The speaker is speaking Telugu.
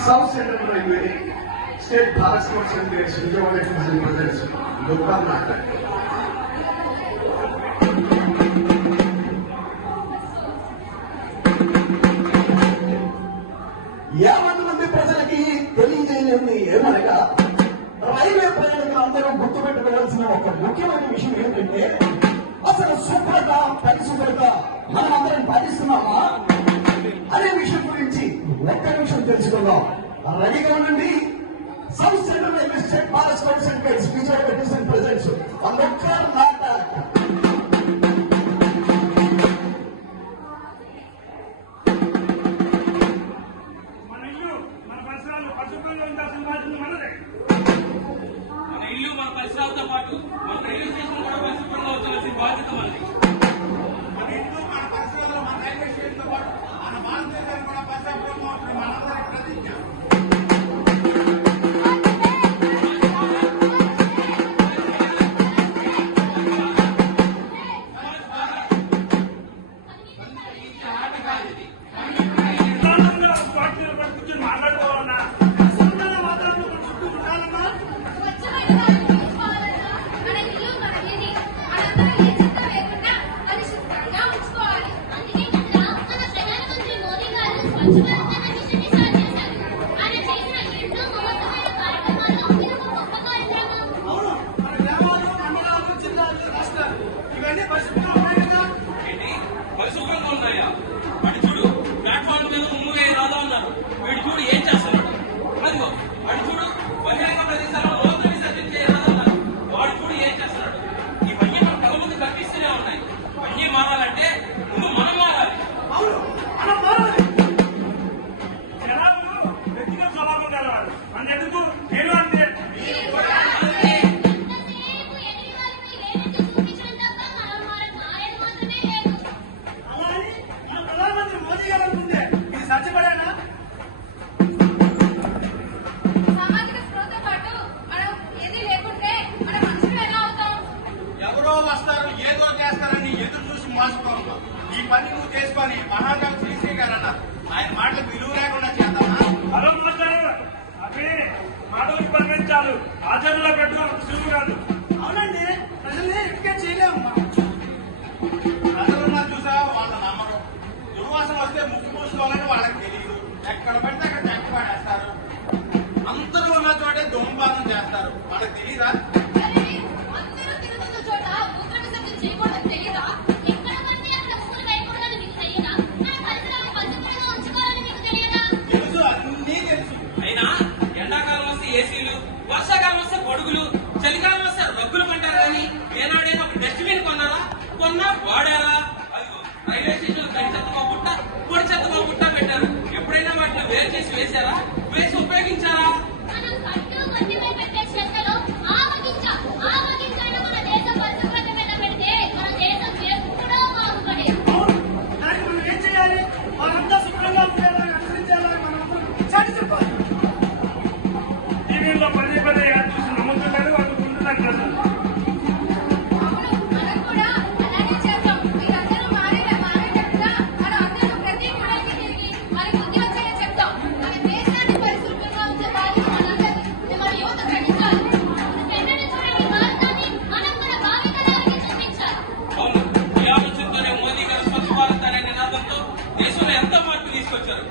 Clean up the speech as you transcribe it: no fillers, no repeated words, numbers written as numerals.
South Central Railway, State Bharat Sports and Grades, Vijayawada Division presents Lokal Natak. యావత్ మంది ప్రజలకి తెలియజేయలేని ఏమనగా రైల్వే ప్రయాణికులు అందరూ గుర్తుపెట్టుకోవాల్సిన ఒక ముఖ్యమైన విషయం ఏంటంటే అసలు శుభ్రత పరిశుభ్రత మనం అందరం పాటిస్తున్నామా అనే విషయం గురించి ఒక్క నిమిషం తెలుసుకుందాం. రెడీగా ఉండండి. South central railway state Bharat sports and guides Vijayawada division presents local నాటక్. పరిసరాలతో పాటు మన రైల్వే స్టేషన్ కూడా పరిశుభ్రంగా ఉంచాల్సిన బాధ్యత మనది. మన ఇంట్లో మన పరిసరాల్లో మన రైల్వే స్టేషన్తో పాటు మన భారతదేశాన్ని కూడా పరిశుభ్రంగా ఉంచడం మనందరి ప్రతిజ్ఞ. పరిశుభ్రంగా ఉన్నాయా? వాడు చూడు ప్లాట్ఫామ్ మీద ముందుగా రాదా ఉన్నారు. వీడు చూడు ఏం చేస్తున్నాడు. అదిగో వాడు చూడు బహిరంగ ప్రదేశాల్లో రోడ్డు విసర్జించే రాదా ఉన్నారు. వాడు చూడు ఏం చేస్తున్నాడు. ఇవన్నీ మన కళ్ళ ముందు కనిపిస్తూనే ఉన్నాయి. ఇవన్నీ మారాలంటే ముందు మనం మారాలి. వ్యక్తిగత స్వభావం కలవాలి. మన ఎందుకు నేను అంటే వస్తారు ఏదో చేస్తారని ఎదురు చూసి మోసపోతాం. ఈ పని నువ్వు చేసుకొని మహాకవి శ్రీశ్రీ గారు అన్నారు. ఆయన మాటలకు విలువ లేకుండా చేద్దామా? అవే మాటలకు పరిగణించాలి. ఆచరణలో పెట్టుకోవడం సులువు కాదు. అవునండి, ప్రజల్ని ఎడ్యుకేట్ చేయలేము. ప్రజలున్నా చూసా వాళ్ళ నమ్మరు. దుర్వాసన వస్తే ముక్కు పూసుకోవాలని వాళ్ళకి తెలియదు. ఎక్కడ పడితే అక్కడ చెక్క పడేస్తారు. అందరూ ఉన్న చోటే ధూమపానం చేస్తారు. వాళ్ళకి తెలీదా? అయినా ఎండాకాలం వస్తే ఏసీలు, వర్షాకాలం వస్తే గొడుగులు, చలికాలం వస్తే రగ్గులు కొంటారు. కానీ ఏనాడైనా ఒక డస్ట్బిన్ కొన్నా వాడారా? రైల్వే స్టేషన్ తడి చెత్త పుట్ట, పొడి చెత్త పుట్ట పెట్టారు. ఎప్పుడైనా వాటిని వేరు చేసి వేశారా? వేసి ఉపయోగించారా? టీవీలో పదే పదే యాడ్ చూసి నమ్ముతుంటారు. వాళ్ళు ముందుకు చేస్తారు. అవును, ఈ ఆలోచనతోనే మోదీ గారు స్వచ్ఛ భారత్ అనే నినాదంతో దేశంలో ఎంత మార్పు తీసుకొచ్చారు.